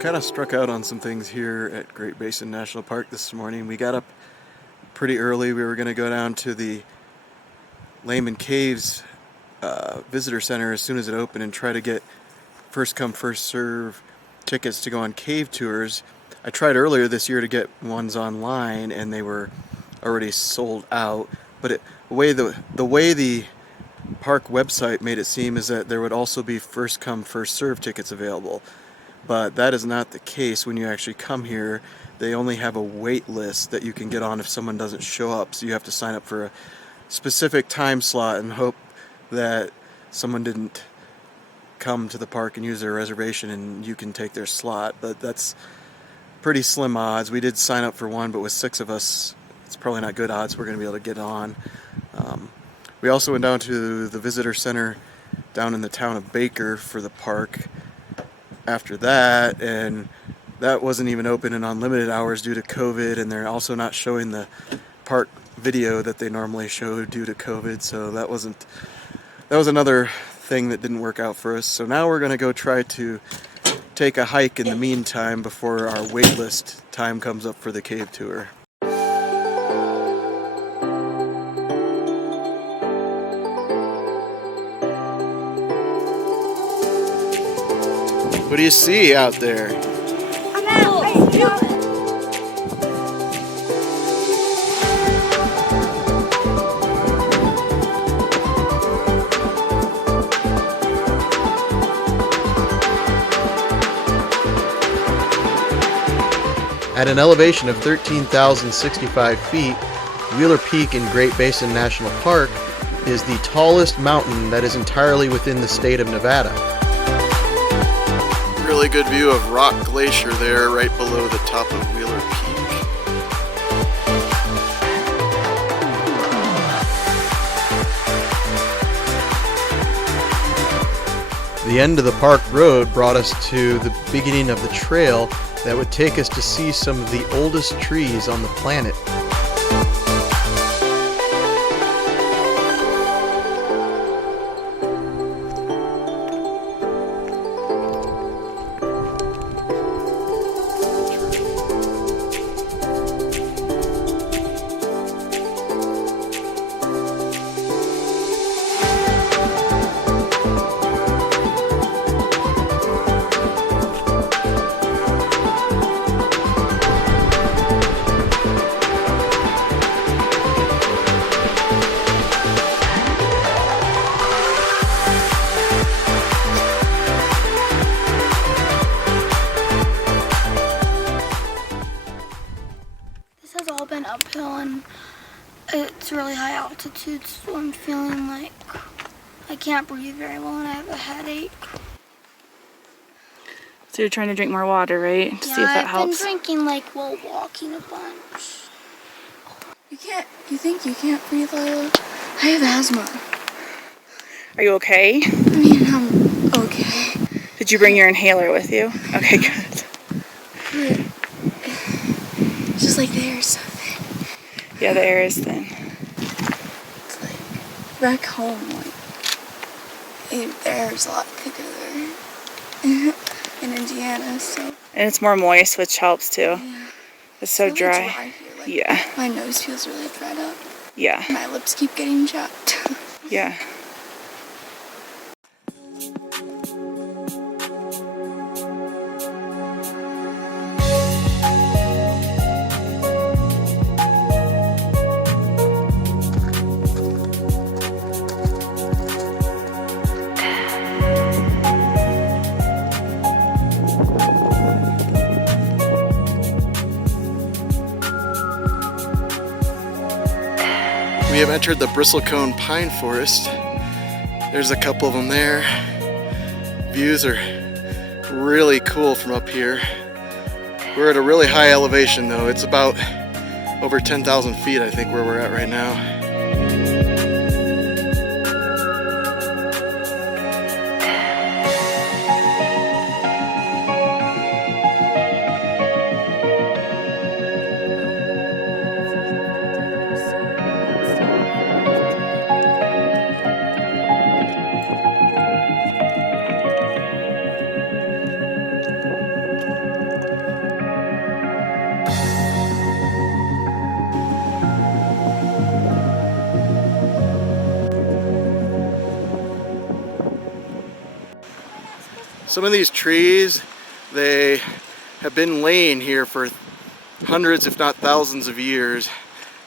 kind of struck out on some things here at Great Basin National Park this morning. We got up pretty early. We were going to go down to the Lehman Caves visitor center as soon as it opened and try to get first come first serve tickets to go on cave tours. I tried earlier this year to get ones online and they were already sold out, but the way the park website made it seem is that there would also be first come first serve tickets available, but that is not the case. When you actually come here, they only have a wait list that you can get on if someone doesn't show up, so you have to sign up for a specific time slot and hope that someone didn't come to the park and use their reservation and you can take their slot, but that's pretty slim odds. We did sign up for one, but with 6 of us, it's probably not good odds we're going to be able to get on. We also went down to the visitor center down in the town of Baker for the park after that, and that wasn't even open in unlimited hours due to COVID, and they're also not showing the park video that they normally show due to COVID, so that was another thing that didn't work out for us. So now we're going to go try to take a hike in the meantime before our wait list time comes up for the cave tour. What do you see out there? I'm out. At an elevation of 13,065 feet, Wheeler Peak in Great Basin National Park is the tallest mountain that is entirely within the state of Nevada. Really good view of Rock Glacier there right below the top of Wheeler Peak. The end of the park road brought us to the beginning of the trail that would take us to see some of the oldest trees on the planet. This has all been uphill and it's really high altitude, so I'm feeling like I can't breathe very well and I have a headache. So you're trying to drink more water, right? To see if that helps. I've been drinking like while walking a bunch. You think you can't breathe, Lila? I have asthma. Are you okay? I mean, I'm okay. Did you bring your inhaler with you? Okay, good. It's just like the air's so thin. Yeah, the air is thin. It's like back home, like the air's a lot thicker there in Indiana, so. And it's more moist, which helps too. Yeah. It's so really dry. here. Like, Yeah. My nose feels really dried up. Yeah. My lips keep getting chapped. Yeah. We have entered the Bristlecone pine forest. There's a couple of them there. Views are really cool from up here. We're at a really high elevation though. It's about over 10,000 feet, I think, where we're at right now. Some of these trees, they have been laying here for hundreds if not thousands of years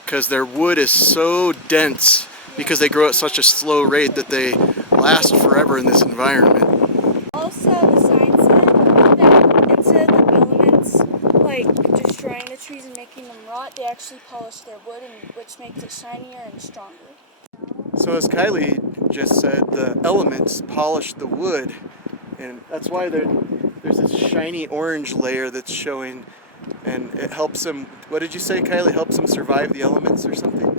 because their wood is so dense because they grow at such a slow rate that they last forever in this environment. Also, the sign said that instead of the elements like destroying the trees and making them rot, they actually polish their wood, which makes it shinier and stronger. So as Kylie just said, the elements polish the wood, and that's why there's this shiny orange layer that's showing, and it helps them. What did you say, Kylie? Helps them survive the elements or something?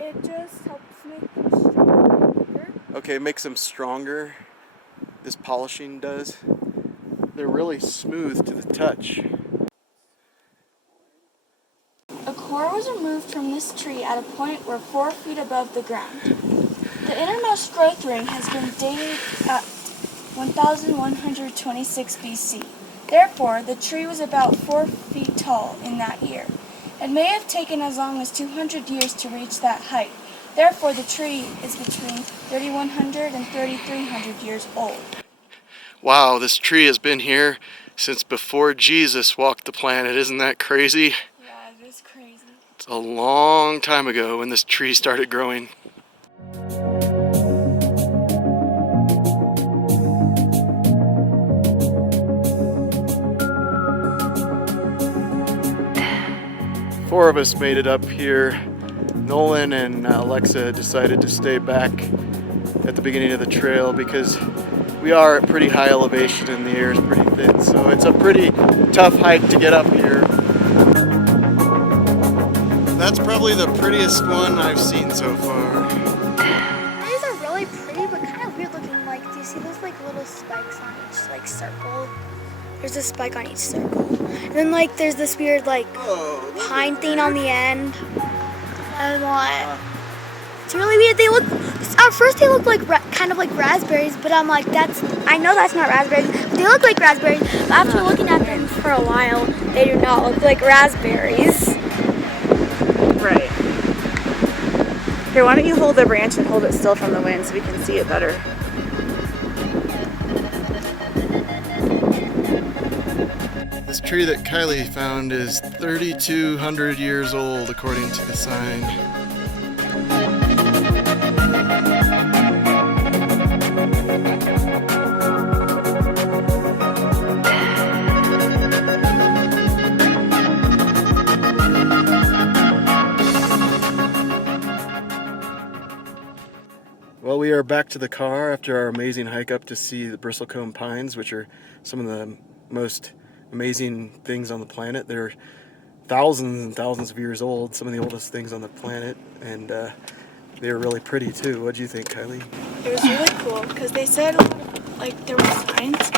It just helps make them stronger. Okay, it makes them stronger. This polishing does. They're really smooth to the touch. A core was removed from this tree at a point where 4 feet above the ground. The innermost growth ring has been dated at 1126 BC. Therefore, the tree was about 4 feet tall in that year. It may have taken as long as 200 years to reach that height. Therefore, the tree is between 3,100 and 3,300 years old. Wow, this tree has been here since before Jesus walked the planet. Isn't that crazy? Yeah, it is crazy. It's a long time ago when this tree started growing. Four of us made it up here. Nolan and Alexa decided to stay back at the beginning of the trail because we are at pretty high elevation and the air is pretty thin, so it's a pretty tough hike to get up here. That's probably the prettiest one I've seen so far. These are really pretty, but kind of weird looking. Like, do you see those like little spikes on each like circle? There's a spike on each circle, and then like there's this weird like pine thing on the end. And what? It's really weird. They look. At first, they look like kind of like raspberries, but I'm like, I know that's not raspberries. But they look like raspberries. But after looking at them for a while, they do not look like raspberries. Right. Here, why don't you hold the branch and hold it still from the wind so we can see it better. This tree that Kylie found is 3,200 years old according to the sign. Well, we are back to the car after our amazing hike up to see the Bristlecone pines, which are some of the most amazing things on the planet. They're thousands and thousands of years old, some of the oldest things on the planet, and they were really pretty too. What do you think, Kylie? It was really cool because they said a lot of, like, there were signs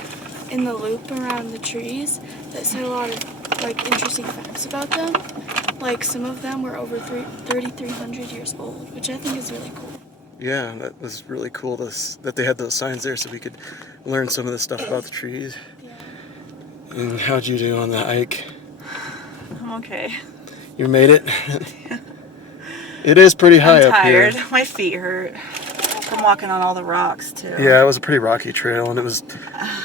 in the loop around the trees that said a lot of like interesting facts about them. Like some of them were over 3,300 years old, which I think is really cool. Yeah, that was really cool that they had those signs there so we could learn some of the stuff about the trees. Yeah. And how'd you do on the hike? I'm okay. You made it? It is pretty high I'm tired. up here. My feet hurt from walking on all the rocks too. Yeah, it was a pretty rocky trail and it was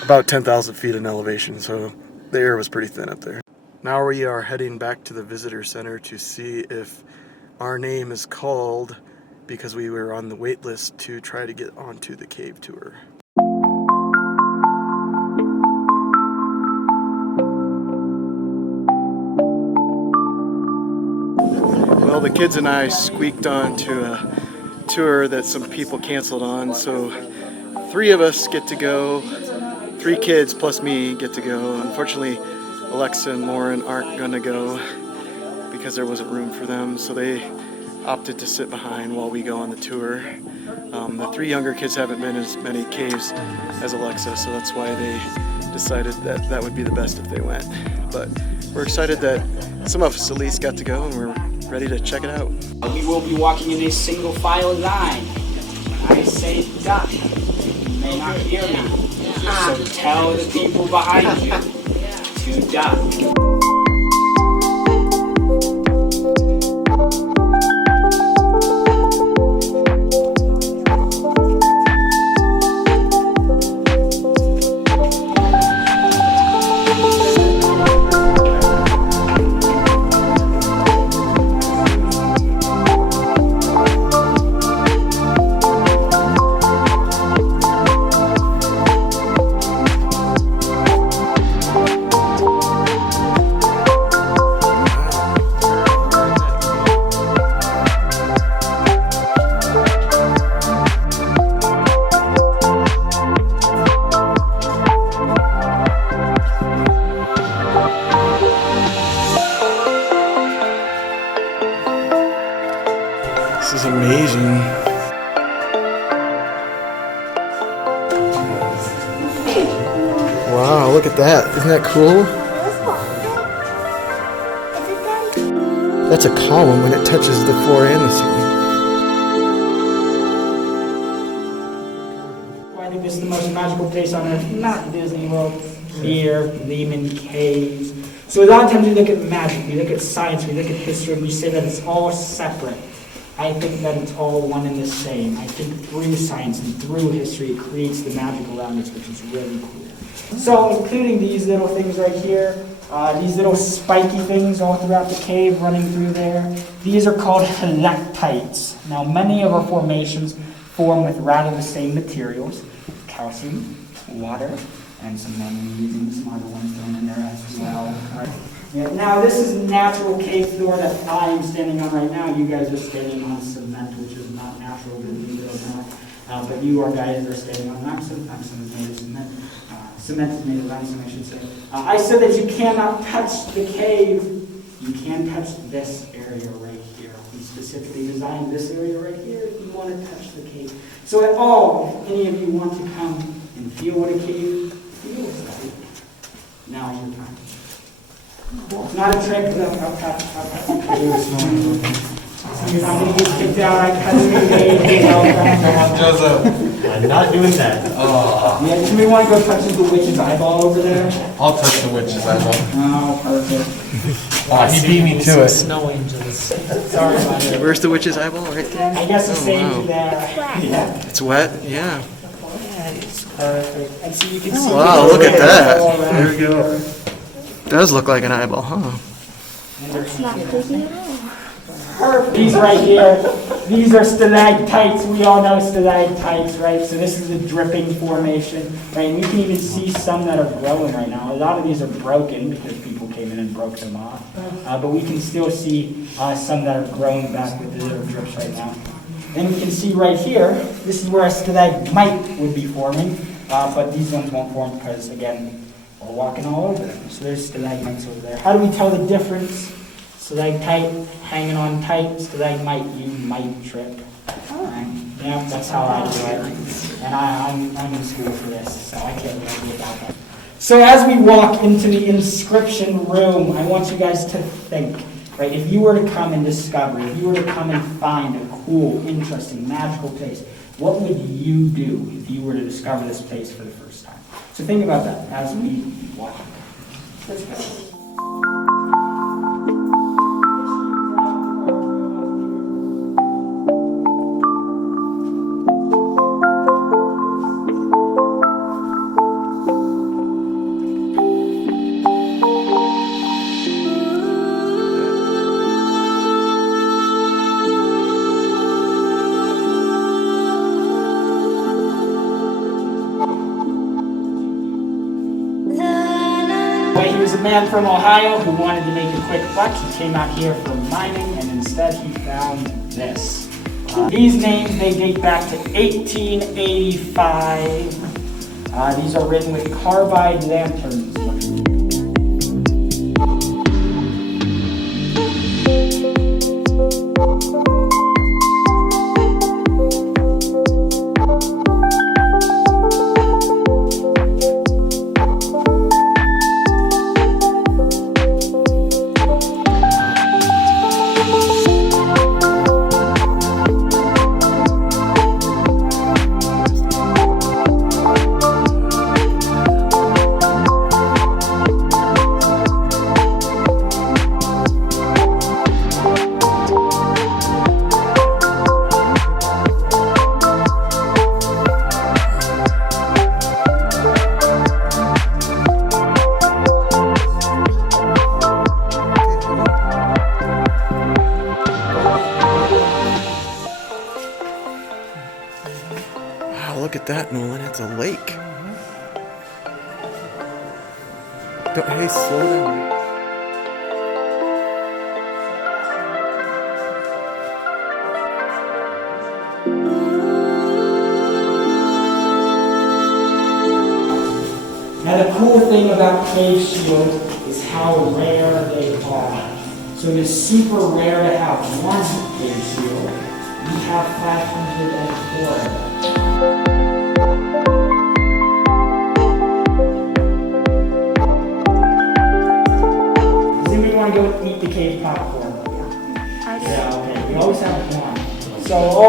about 10,000 feet in elevation, so the air was pretty thin up there. Now we are heading back to the visitor center to see if our name is called because we were on the wait list to try to get onto the cave tour. Well, the kids and I squeaked on to a tour that some people canceled on, so 3 of us get to go. 3 kids plus me get to go. Unfortunately, Alexa and Lauren aren't gonna go because there wasn't room for them, so they opted to sit behind while we go on the tour. The 3 younger kids haven't been as many caves as Alexa, so that's why they decided that that would be the best if they went. But we're excited that some of us at least got to go and we're ready to check it out. We will be walking in a single file line. I say duck. You may not hear me. So tell the people behind you to duck. Wow, look at that. Isn't that cool? That's a column when it touches the floor and the ceiling. I think this is the most magical place on earth, not Disney World, here, Lehman Cave. So a lot of times we look at magic, we look at science, we look at history, and we say that it's all separate. I think that it's all one and the same. I think through science and through history, it creates the magic around us, which is really cool. So including these little things right here, these little spiky things all throughout the cave running through there, these are called stalactites. Now many of our formations form with rather the same materials, calcium, water, and some manganese and some other ones thrown in there as well. Yeah, now this is natural cave floor that I am standing on right now. You guys are standing on cement, which is not natural, but you guys are standing on limestone. Limestone is made of cement. Cement is made of limestone, I should say. I said that you cannot touch the cave. You can touch this area right here. We specifically designed this area right here if you want to touch the cave. So at all, if any of you want to come and feel what a cave feels like, now is your time. It's not a trick, but I'm going to get kicked out. I cut it. Joseph, I'm not doing that. Yeah, do we want to go touch the witch's eyeball over there? I'll touch the witch's eyeball. Oh, perfect. He beat me to it. Snow angels. Sorry about it. Where's the witch's eyeball? Right there? I guess the same wow. there. Yeah. It's wet? Yeah. Perfect. And so you can see. Wow, look at that. There we go. Does look like an eyeball, huh? It's not creepy at all. Perfect. These right here, these are stalactites. We all know stalactites, right? So this is a dripping formation, right? And we can even see some that are growing right now. A lot of these are broken because people came in and broke them off. But we can still see some that are growing back with the little drips right now. And we can see right here, this is where a stalagmite would be forming, but these ones won't form because, again, we're walking all over them. So there's stalagmites over there. How do we tell the difference? Stalactite, hanging on tight, stalagmite, you might trip. Right? Yeah, that's how I do it. And I'm in school for this, so I can't really be about that. So as we walk into the inscription room, I want you guys to think, right? If you were to come and discover, if you were to come and find a cool, interesting, magical place, what would you do if you were to discover this place for the first time? So think about that as we walk. Let's go. He was a man from Ohio who wanted to make a quick buck. He came out here for mining, and instead he found this. These names, they date back to 1885. These are written with carbide lanterns. Look at that, Nolan. It's a lake. Hey, slow down. Now the cool thing about cave shields is how rare they are. So it is super rare to have one cave shield. We have 504 of them.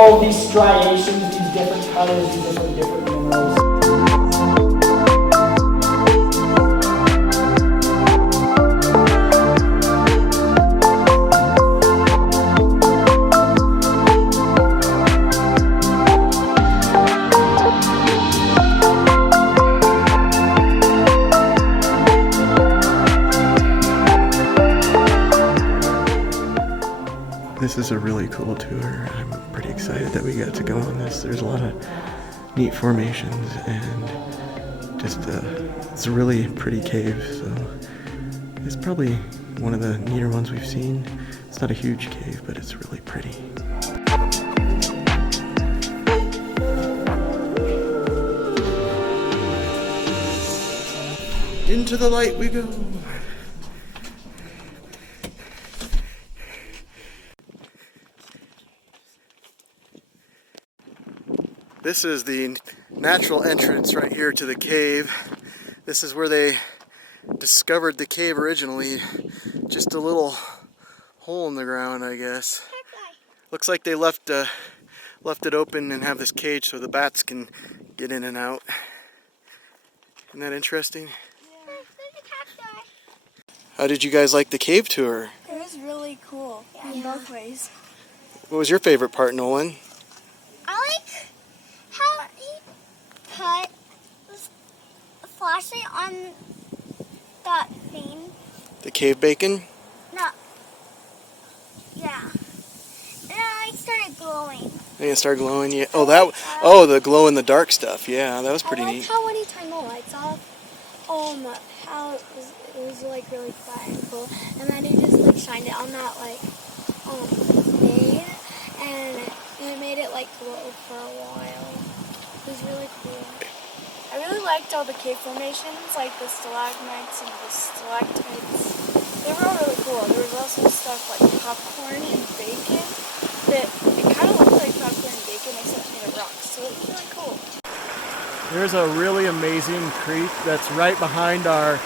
all these striations, these different colors, these different minerals. This is a really cool tour. I'm pretty excited that we got to go on this. There's a lot of neat formations and just it's a really pretty cave. So it's probably one of the neater ones we've seen. It's not a huge cave, but it's really pretty. Into the light we go. This is the natural entrance right here to the cave. This is where they discovered the cave originally. Just a little hole in the ground, I guess. Looks like they left it open and have this cage so the bats can get in and out. Isn't that interesting? How did you guys like the cave tour? It was really cool in both ways. What was your favorite part, Nolan? I like how he put a flashlight on that thing. The cave bacon? No. Yeah. And then I started glowing. And it started glowing. Yeah. Oh, the glow in the dark stuff. Yeah, that was pretty I like neat. how when he turned the lights off, how it was like really quiet and cool, and then he just like shined it on that like thing, and it made it like glow for a while. It was really cool. I really liked all the cave formations, like the stalagmites and the stalactites. They were all really cool. There was also stuff like popcorn and bacon that it kind of looked like popcorn and bacon except made of rocks, so it was really cool. There's a really amazing creek that's right behind our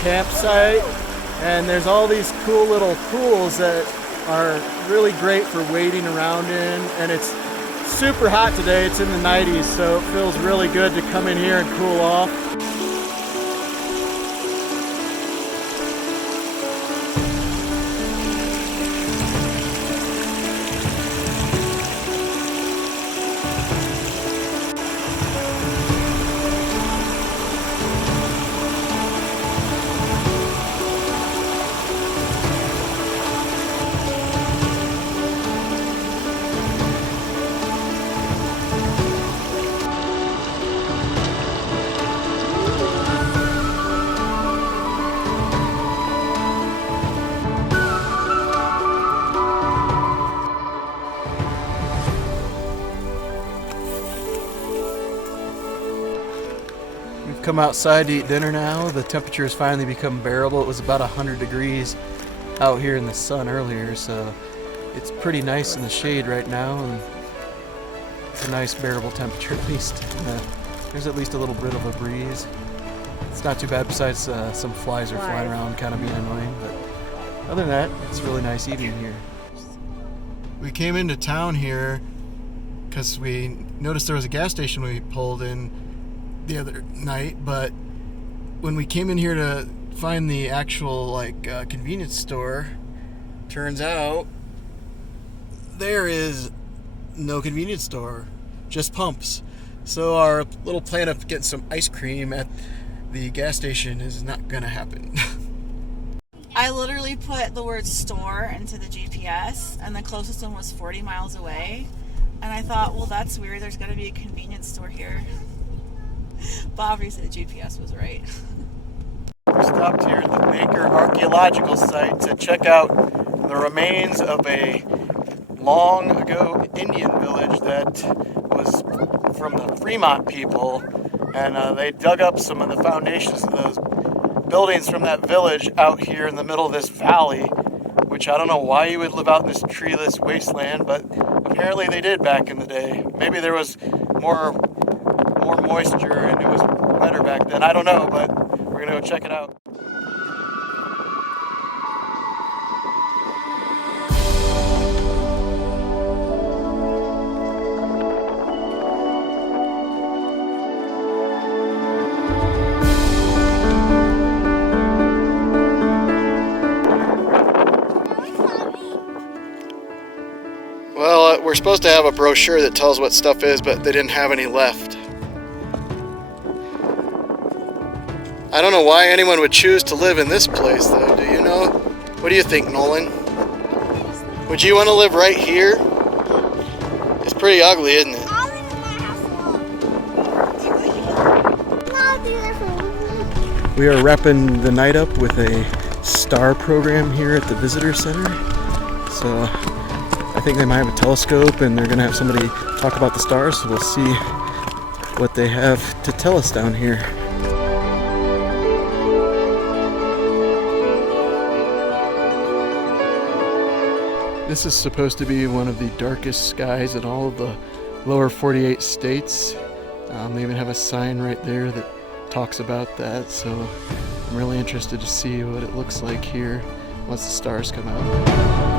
campsite, and there's all these cool little pools that are really great for wading around in, and it's super hot today. It's in the 90s, so it feels really good to come in here and cool off. Come outside to eat dinner now. The temperature has finally become bearable. It was about 100 degrees out here in the sun earlier, so it's pretty nice in the shade right now, and it's a nice bearable temperature at least. There's at least a little bit of a breeze. It's not too bad, besides some flies are flying around kind of being annoying, but other than that, it's a really nice evening here. We came into town here because we noticed there was a gas station we pulled in the other night, but when we came in here to find the actual convenience store, turns out there is no convenience store, just pumps. So our little plan of getting some ice cream at the gas station is not gonna happen. I literally put the word store into the GPS, and the closest one was 40 miles away, and I thought, well, that's weird, there's gotta be a convenience store here. But obviously the GPS was right. We stopped here at the Baker Archaeological Site to check out the remains of a long ago Indian village that was from the Fremont people, and they dug up some of the foundations of those buildings from that village out here in the middle of this valley, which I don't know why you would live out in this treeless wasteland, but apparently they did back in the day. Maybe there was more moisture and it was wetter back then. I don't know, but we're gonna go check it out. supposed to have a brochure that tells what stuff is, but they didn't have any left. I don't know why anyone would choose to live in this place, though. Do you know? What do you think, Nolan? Would you want to live right here? It's pretty ugly, isn't it? I'll live in my house alone. No, I'll be there for a week. We are wrapping the night up with a star program here at the visitor center. So I think they might have a telescope and they're going to have somebody talk about the stars. So we'll see what they have to tell us down here. This is supposed to be one of the darkest skies in all of the lower 48 states. They even have a sign right there that talks about that, so I'm really interested to see what it looks like here once the stars come out.